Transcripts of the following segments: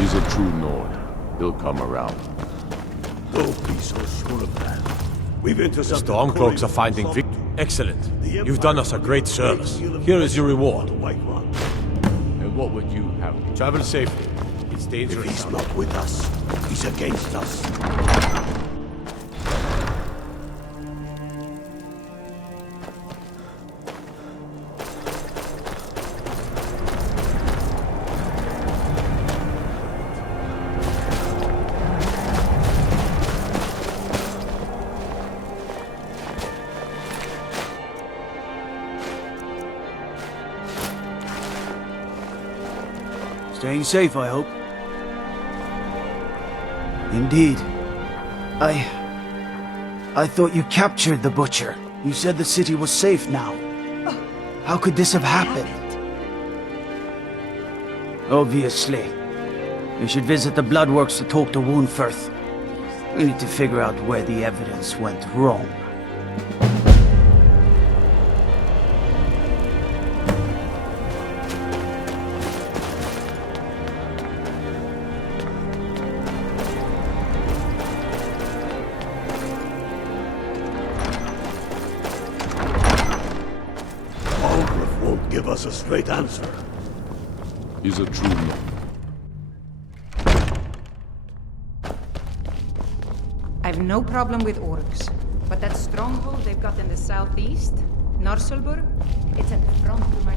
He's a true Nord. He'll come around. Don't be so sure of that. We've intercepted The Stormcloaks are finding victory. Excellent. You've done us a great service. Here is your reward. And what would you have? Travel safely. It's If dangerous. he's not with us, he's against us. Staying safe, I hope. Indeed. I thought you captured the Butcher. You said the city was safe now. How could this have happened? Obviously. We should visit the Bloodworks to talk to Wuunferth. We need to figure out where the evidence went wrong. Give us a straight answer. He's a true Nord. I've no problem with orcs, but that stronghold they've got in the southeast, Narselburg, it's at the front of my...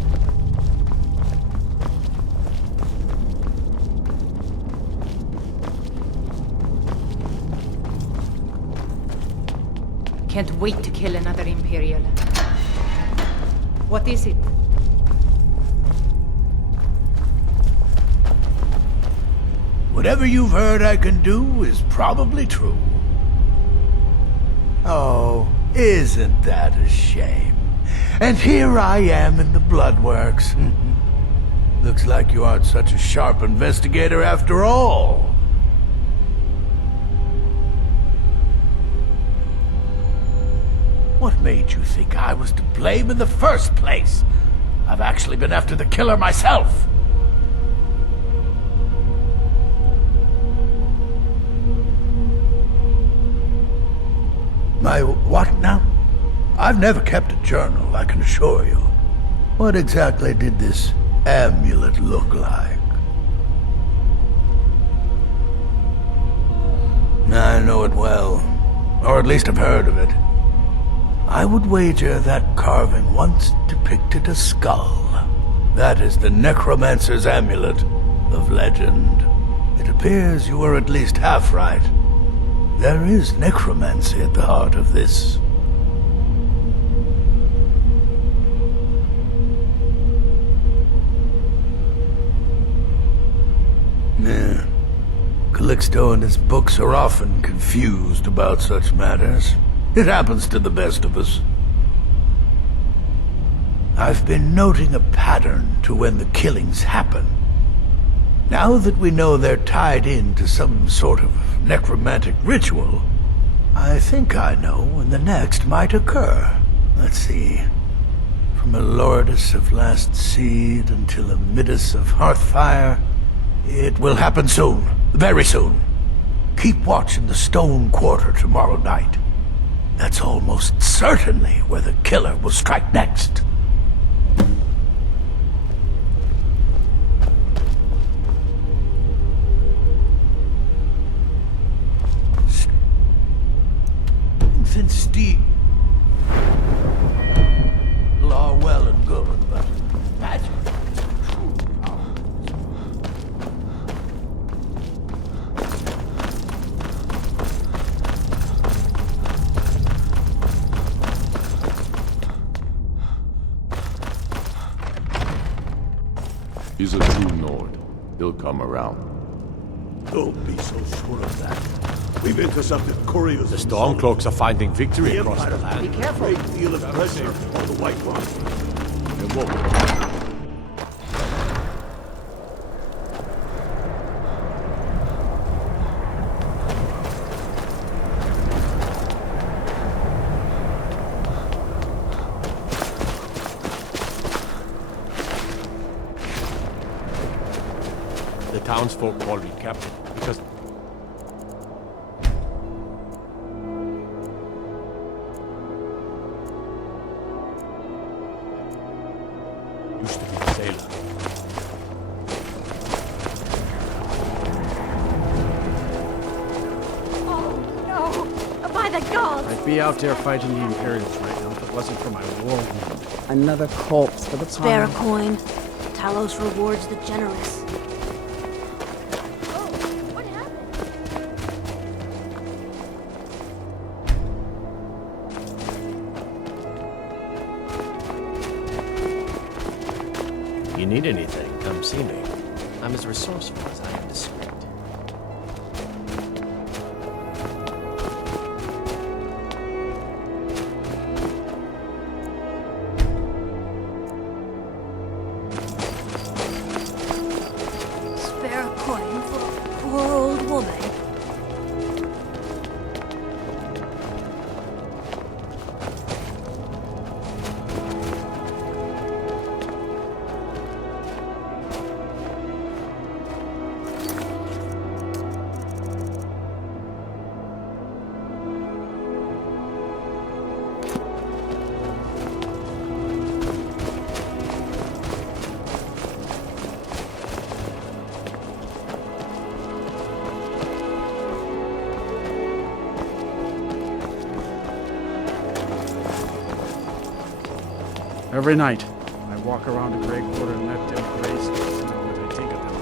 Can't wait to kill another Imperial. What is it? Whatever you've heard I can do is probably true. Oh, isn't that a shame? And here I am in the Bloodworks. Looks like you aren't such a sharp investigator after all. What made you think I was to blame in the first place? I've actually been after the killer myself. My what now? I've never kept a journal, I can assure you. What exactly did this amulet look like? I know it well, or at least I've heard of it. I would wager that carving once depicted a skull. That is the necromancer's amulet of legend. It appears you were at least half right. There is necromancy at the heart of this. Yeah. Calixto and his books are often confused about such matters. It happens to the best of us. I've been noting a pattern to when the killings happen. Now that we know they're tied into some sort of necromantic ritual, I think I know when the next might occur. Let's see. From a Lordus of Last Seed until a Midas of Hearthfire, it will happen soon. Very soon. Keep watch in the Stone Quarter tomorrow night. That's almost certainly where the killer will strike next. And Steve. Law well and good, but magic is a true power. He's a true Nord. He'll come around. Don't be so sure of that. We've intercepted couriers. The Stormcloaks are finding victory across the land. Be careful. A great deal of pressure on the White One. And what would The townsfolk call me captain, because... used to be a sailor. By the gods! I'd be out there fighting the Imperials right now if it wasn't for my war wound. Another corpse for the Spare a pile. coin. Talos rewards the generous. Oh, what happened? If you need anything, come see me. I'm as resourceful as I am discreet. Spare a coin for a poor old woman. Every night, I walk around the Grey Quarter and let them graze me to know what I think of them.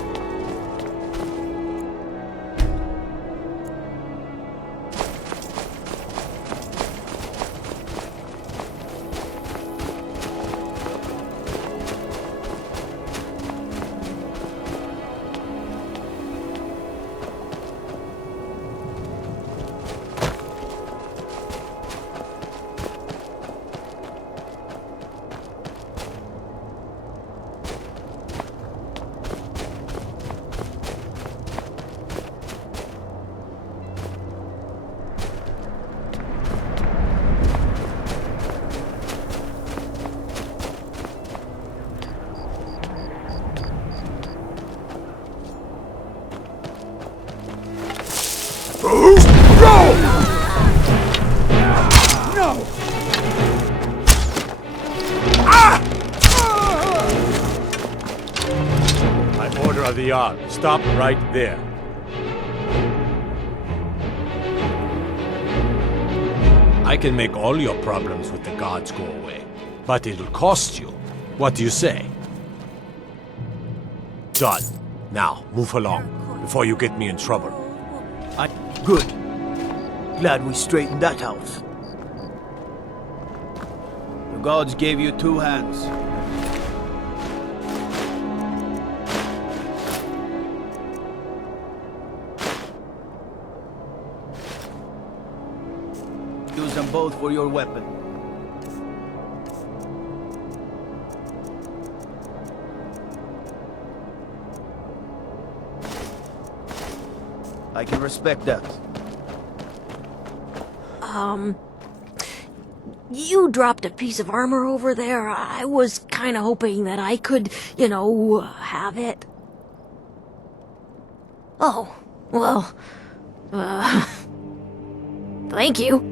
By order of the Yard, stop right there. I can make all your problems with the gods go away, but it'll cost you. What do you say? Done. Now, move along, before you get me in trouble. Good. Glad we straightened that out. The gods gave you two hands. Use them both for your weapon. I can respect that. You dropped a piece of armor over there. I was kind of hoping that I could, have it. Oh, well, thank you.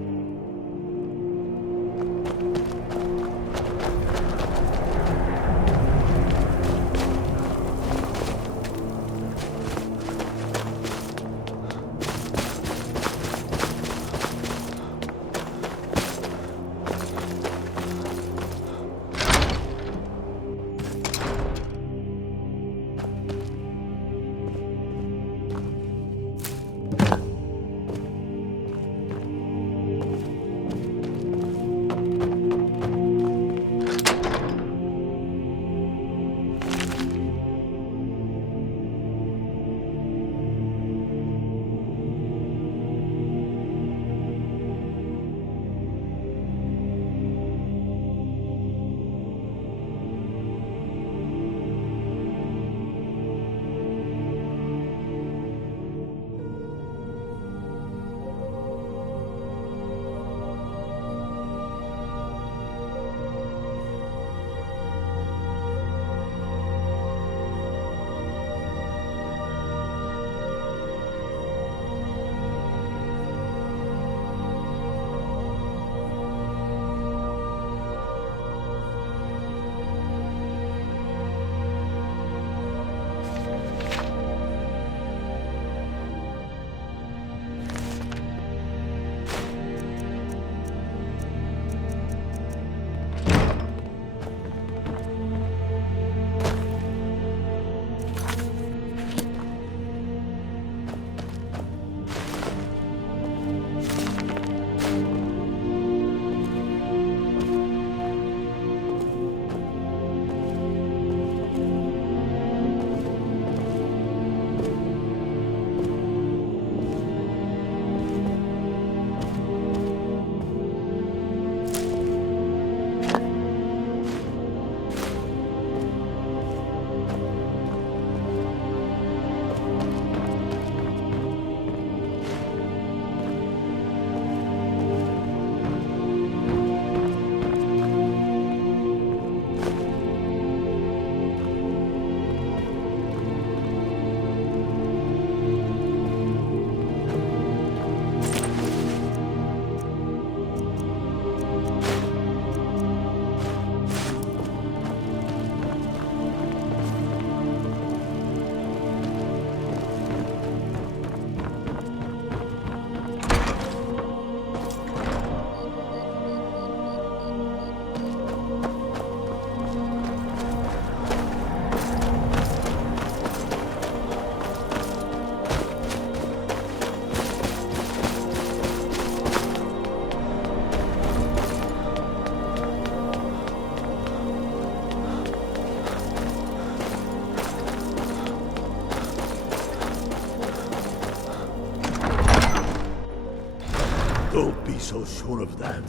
sure of that.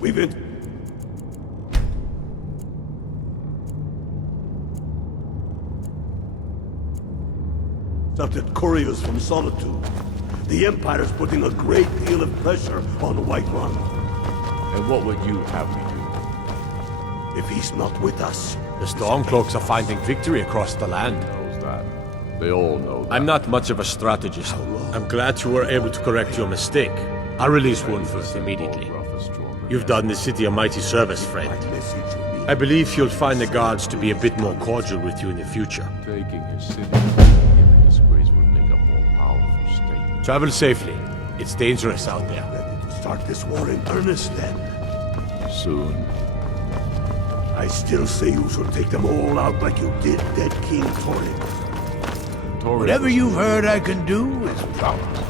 We've been... At couriers from Solitude. The Empire's putting a great deal of pressure on Whiterun. And what would you have me do? If he's not with us... The Stormcloaks are finding victory across the land. Knows that. They all know that. I'm not much of a strategist. I'm glad you were able to correct your mistake. I'll release Wuunferth immediately. You've done the city a mighty service, friend. I believe you'll find the guards to be a bit more cordial with you in the future. Taking his city in disgrace would make a more powerful state. Travel safely. It's dangerous out there. Ready to start this war in earnest, then? Soon. I still say you should take them all out like you did dead King Torrin. Whatever you've heard I can do is promise.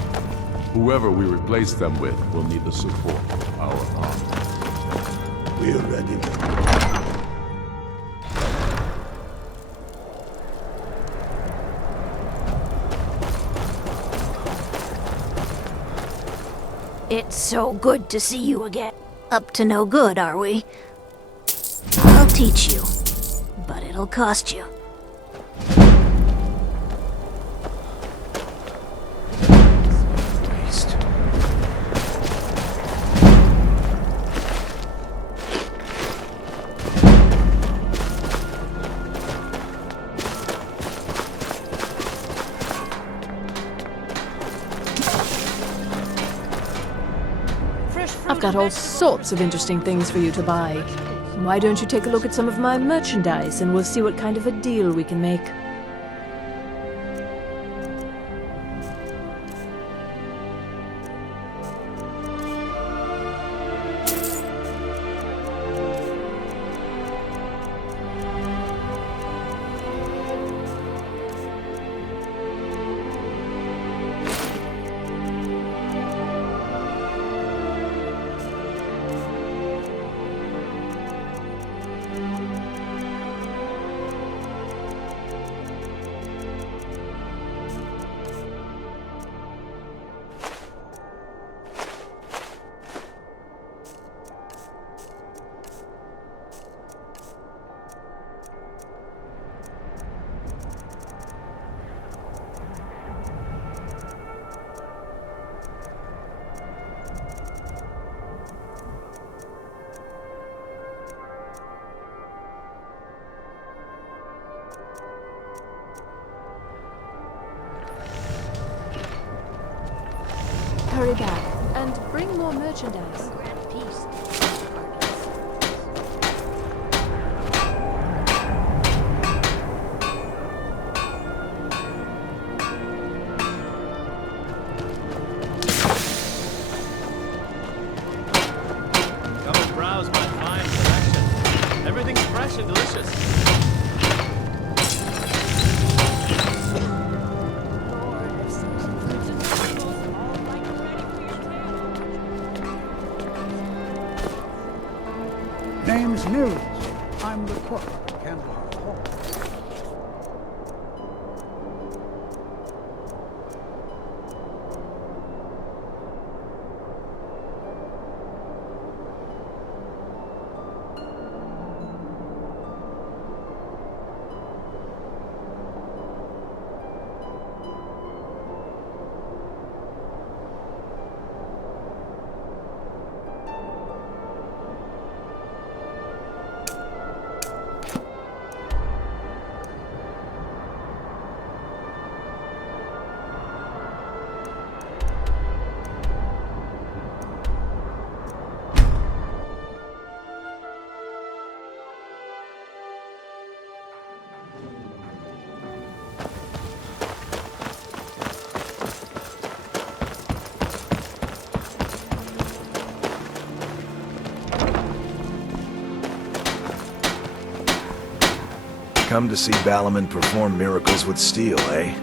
Whoever we replace them with will need the support of our army. We're ready. It's so good to see you again. Up to no good, are we? I'll teach you, but it'll cost you. I've got all sorts of interesting things for you to buy. Why don't you take a look at some of my merchandise and we'll see what kind of a deal we can make. Hurry back, and bring more merchandise. Come and browse my fine selection. Everything's fresh and delicious. Name's News. I'm the cook at Hendraheim Hall. Come to see Balaman perform miracles with steel, eh?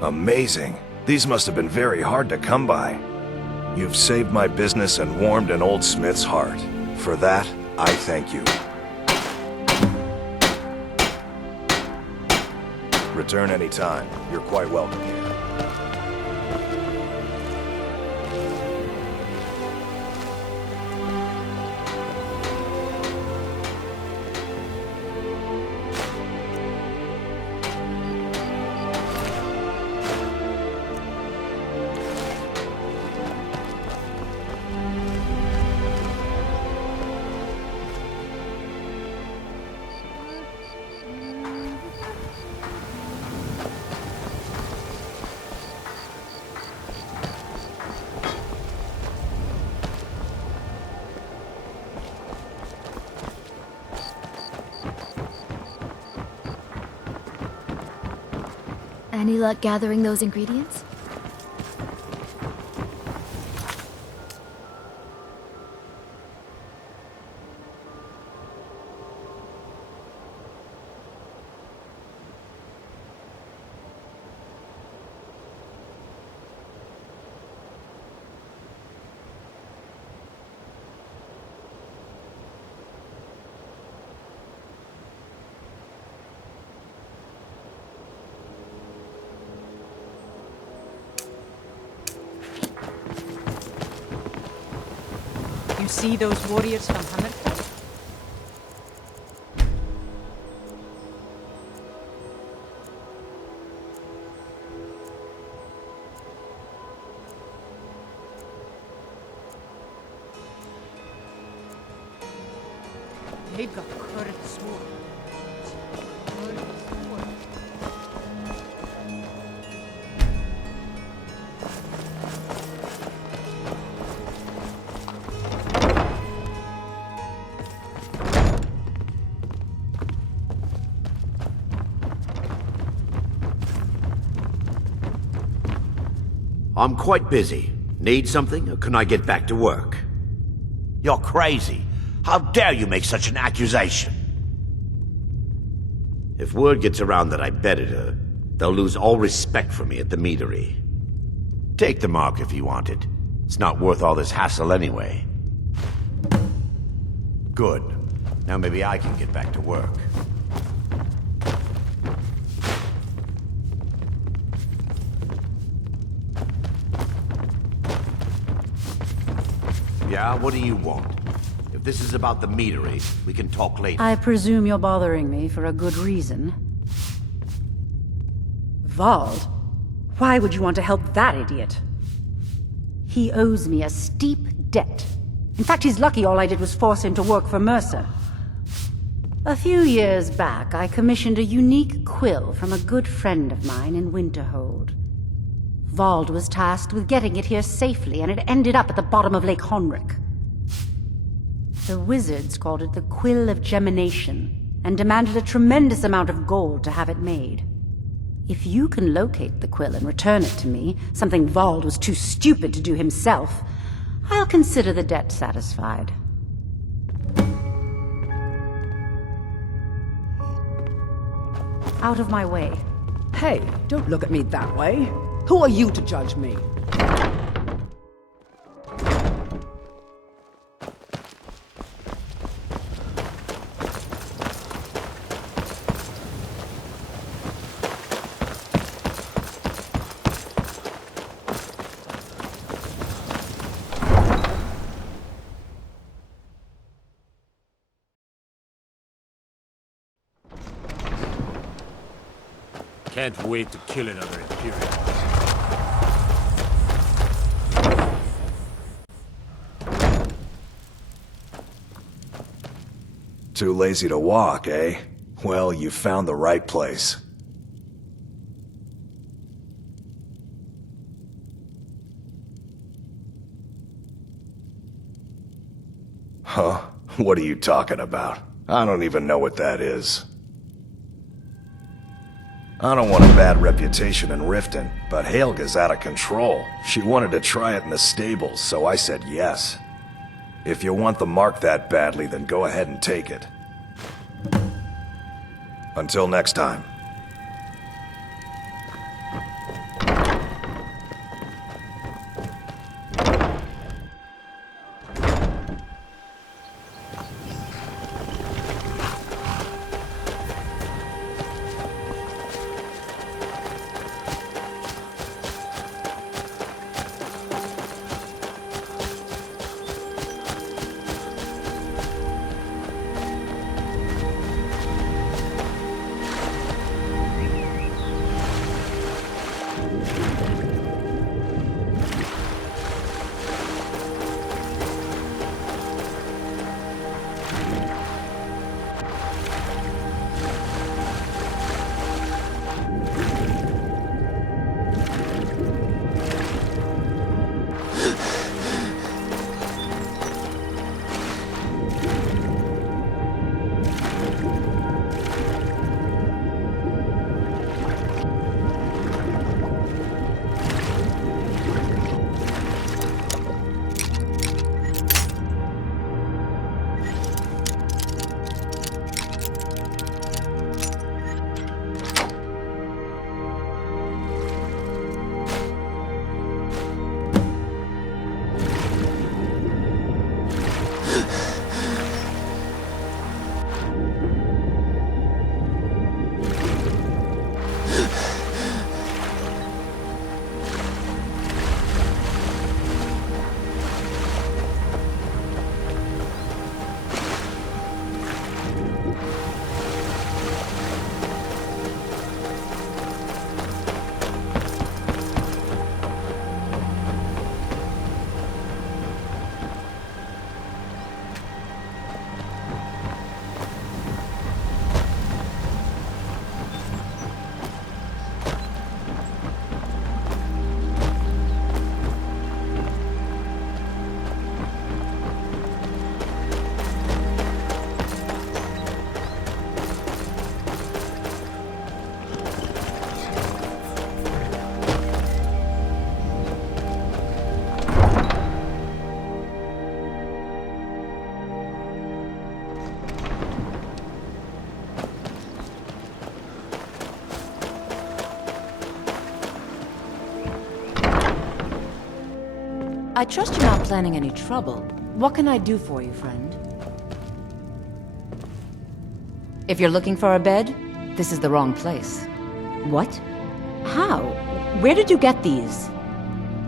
Amazing. These must have been very hard to come by. You've saved my business and warmed an old smith's heart. For that, I thank you. Return anytime. You're quite welcome here. Any luck gathering those ingredients? You see those warriors from Hammerfell? They've got curved swords. I'm quite busy. Need something, or can I get back to work? You're crazy. How dare you make such an accusation? If word gets around that I bedded her, they'll lose all respect for me at the meadery. Take the mark if you want it. It's not worth all this hassle anyway. Good. Now maybe I can get back to work. Yeah, what do you want? If this is about the meadery, we can talk later. I presume you're bothering me for a good reason. Vald? Why would you want to help that idiot? He owes me a steep debt. In fact, he's lucky all I did was force him to work for Mercer. A few years back, I commissioned a unique quill from a good friend of mine in Winterhold. Vald was tasked with getting it here safely, and it ended up at the bottom of Lake Honrick. The wizards called it the Quill of Gemination, and demanded a tremendous amount of gold to have it made. If you can locate the quill and return it to me, something Vald was too stupid to do himself, I'll consider the debt satisfied. Out of my way. Hey, don't look at me that way. Who are you to judge me? Can't wait to kill another Imperial. Too lazy to walk, eh? Well, you found the right place. Huh? What are you talking about? I don't even know what that is. I don't want a bad reputation in Riften, but Helga's out of control. She wanted to try it in the stables, so I said yes. If you want the mark that badly, then go ahead and take it. Until next time. I trust you're not planning any trouble. What can I do for you, friend? If you're looking for a bed, this is the wrong place. What? How? Where did you get these?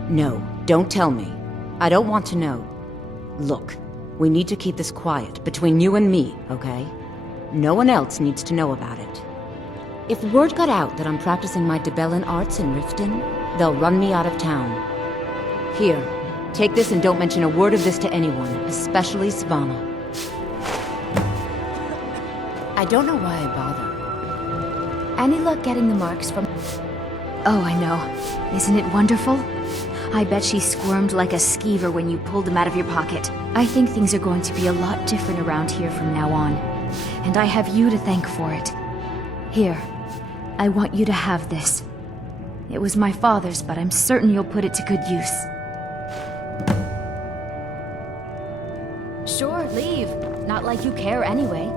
No, don't tell me. I don't want to know. Look, we need to keep this quiet, between you and me, okay? No one else needs to know about it. If word got out that I'm practicing my Debellan arts in Riften, they'll run me out of town. Here, take this and don't mention a word of this to anyone, especially Svanna. I don't know why I bother. Any luck getting the marks from... Oh, I know. Isn't it wonderful? I bet she squirmed like a skeever when you pulled them out of your pocket. I think things are going to be a lot different around here from now on. And I have you to thank for it. Here, I want you to have this. It was my father's, but I'm certain you'll put it to good use. Sure, leave. Not like you care anyway.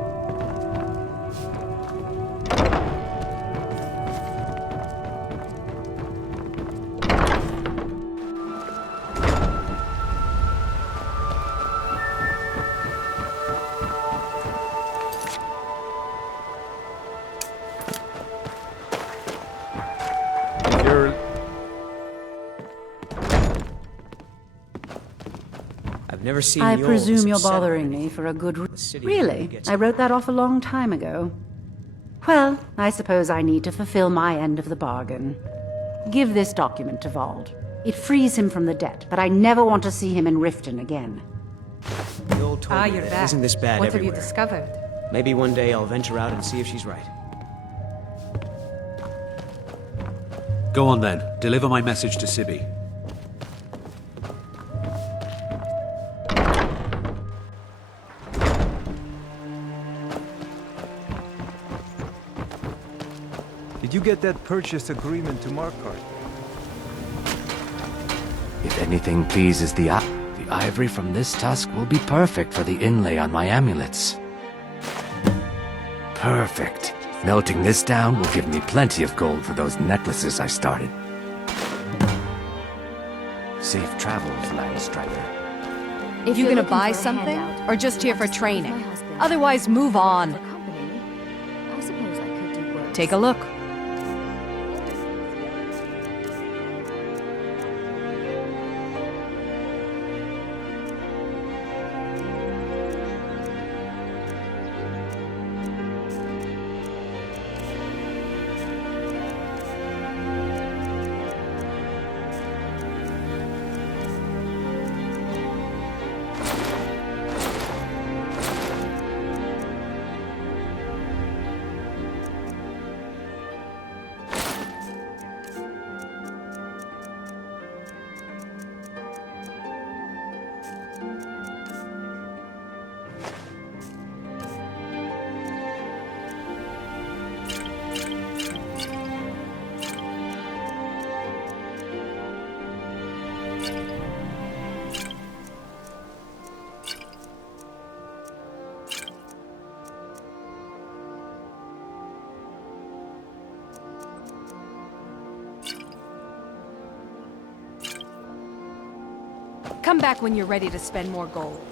Never seen I the presume you're Orcs upset bothering me for a good reason. Really? I wrote that off a long time ago. Well, I suppose I need to fulfill my end of the bargain. Give this document to Vald. It frees him from the debt, but I never want to see him in Riften again. The old told me you're that it back. isn't this bad What everywhere. have you discovered? Maybe one day I'll venture out and see if she's right. Go on then. Deliver my message to Sibby. Did you get that purchase agreement to Markarth? If anything pleases the ivory from this tusk will be perfect for the inlay on my amulets. Perfect. Melting this down will give me plenty of gold for those necklaces I started. Safe travels, Landstriker. If you're gonna buy something, or just here for training? Otherwise, move on. Take a look. Come back when you're ready to spend more gold.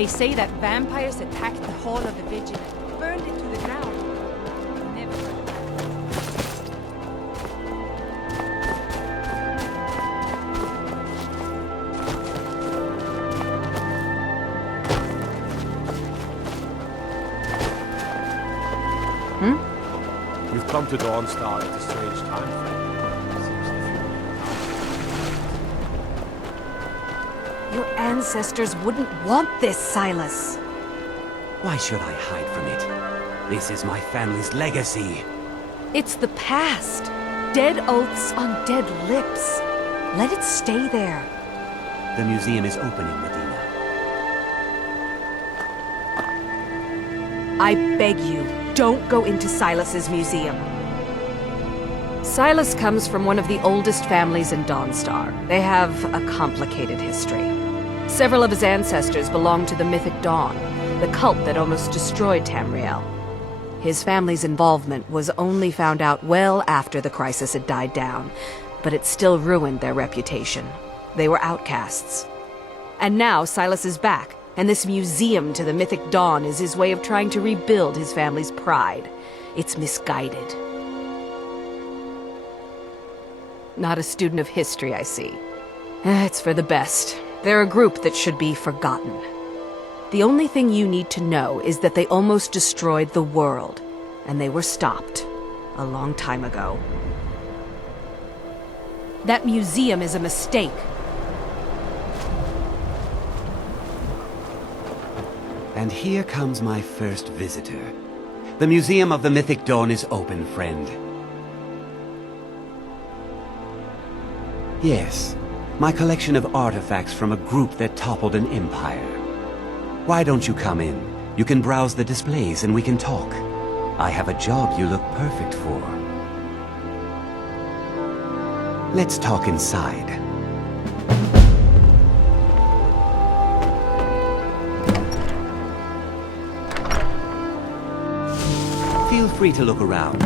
They say that vampires attacked the Hall of the Vigilant, burned it to the ground. Never heard of that. You've come to Dawnstar at a strange time, friend. Your ancestors wouldn't want this, Silas. Why should I hide from it? This is my family's legacy. It's the past. Dead oaths on dead lips. Let it stay there. The museum is opening, Medina. I beg you, don't go into Silas's museum. Silas comes from one of the oldest families in Dawnstar. They have a complicated history. Several of his ancestors belonged to the Mythic Dawn, the cult that almost destroyed Tamriel. His family's involvement was only found out well after the crisis had died down, but it still ruined their reputation. They were outcasts. And now Silas is back, and this museum to the Mythic Dawn is his way of trying to rebuild his family's pride. It's misguided. Not a student of history, I see. It's for the best. They're a group that should be forgotten. The only thing you need to know is that they almost destroyed the world, and they were stopped a long time ago. That museum is a mistake. And here comes my first visitor. The Museum of the Mythic Dawn is open, friend. Yes, my collection of artifacts from a group that toppled an empire. Why don't you come in? You can browse the displays and we can talk. I have a job you look perfect for. Let's talk inside. Feel free to look around.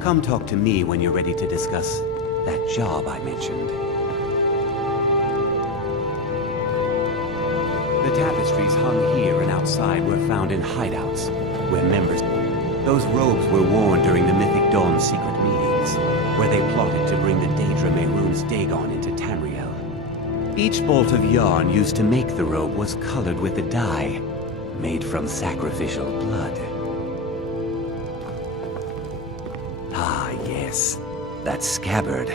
Come talk to me when you're ready to discuss that job I mentioned. The tapestries hung here and outside were found in hideouts, where members... Those robes were worn during the Mythic Dawn's secret meetings, where they plotted to bring the Daedra Mehrunes Dagon into Tamriel. Each bolt of yarn used to make the robe was colored with a dye, made from sacrificial blood. Ah, yes. That scabbard.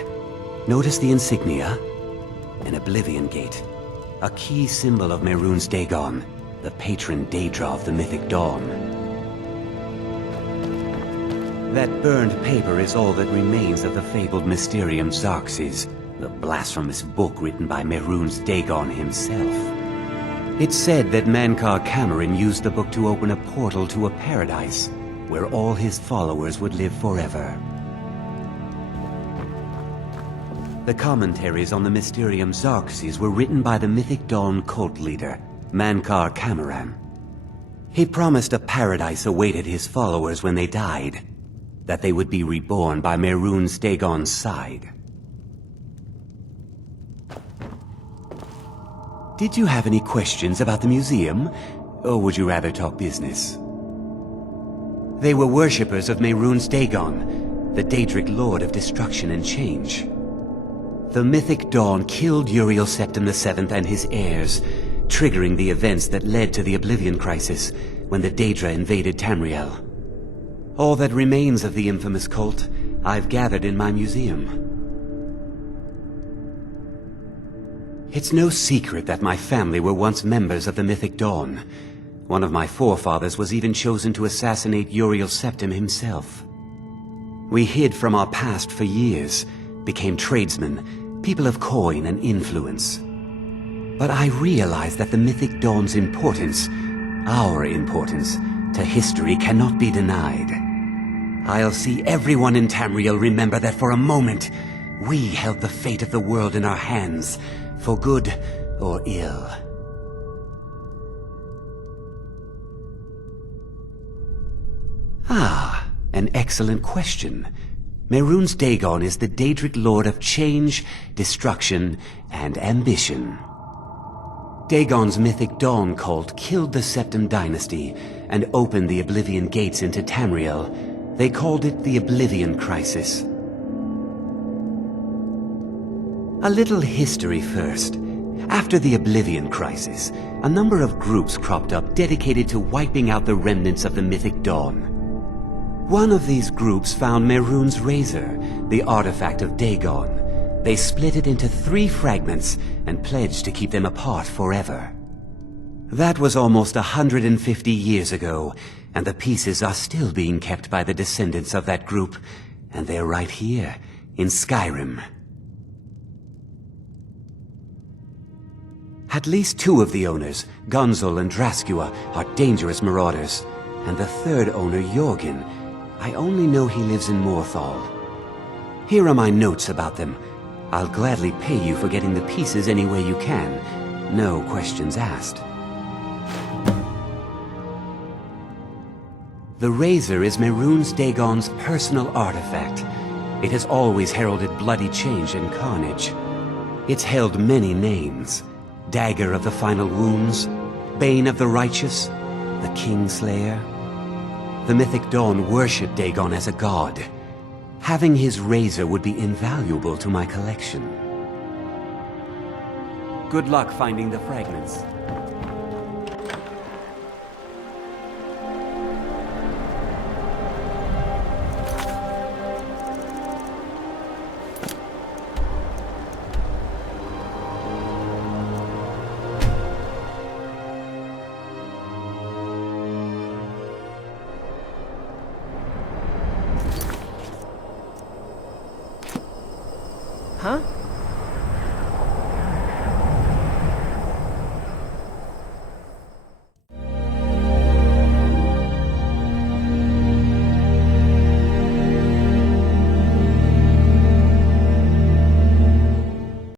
Notice the insignia? An Oblivion Gate. A key symbol of Mehrunes Dagon, the patron Daedra of the Mythic Dawn. That burned paper is all that remains of the fabled Mysterium Xarxes, the blasphemous book written by Mehrunes Dagon himself. It's said that Mankar Cameron used the book to open a portal to a paradise, where all his followers would live forever. The commentaries on the Mysterium Xarxes were written by the Mythic Dawn cult leader, Mankar Cameron. He promised a paradise awaited his followers when they died, that they would be reborn by Mehrunes Dagon's side. Did you have any questions about the museum, or would you rather talk business? They were worshippers of Mehrunes Dagon, the Daedric Lord of Destruction and Change. The Mythic Dawn killed Uriel Septim VII and his heirs, triggering the events that led to the Oblivion Crisis when the Daedra invaded Tamriel. All that remains of the infamous cult, I've gathered in my museum. It's no secret that my family were once members of the Mythic Dawn. One of my forefathers was even chosen to assassinate Uriel Septim himself. We hid from our past for years, became tradesmen, people of coin and influence. But I realized that the Mythic Dawn's importance, our importance, to history cannot be denied. I'll see everyone in Tamriel remember that for a moment, we held the fate of the world in our hands, for good or ill. Ah, an excellent question. Mehrunes Dagon is the Daedric Lord of Change, Destruction, and Ambition. Dagon's mythic Dawn cult killed the Septim dynasty and opened the Oblivion gates into Tamriel. They called it the Oblivion Crisis. A little history first. After the Oblivion Crisis, a number of groups cropped up dedicated to wiping out the remnants of the mythic Dawn. One of these groups found Mehrunes' razor, the artifact of Dagon. They split it into 3 fragments and pledged to keep them apart forever. That was almost 150 years ago, and the pieces are still being kept by the descendants of that group, and they're right here, in Skyrim. At least 2 of the owners, Gunzel and Draskua, are dangerous marauders, and the 3rd owner, Jorgen, I only know he lives in Morthal. Here are my notes about them. I'll gladly pay you for getting the pieces any way you can. No questions asked. The razor is Mehrunes Dagon's personal artifact. It has always heralded bloody change and carnage. It's held many names. Dagger of the Final Wounds, Bane of the Righteous, the Kingslayer. The mythic Dawn worshipped Dagon as a god. Having his razor would be invaluable to my collection. Good luck finding the fragments. Huh?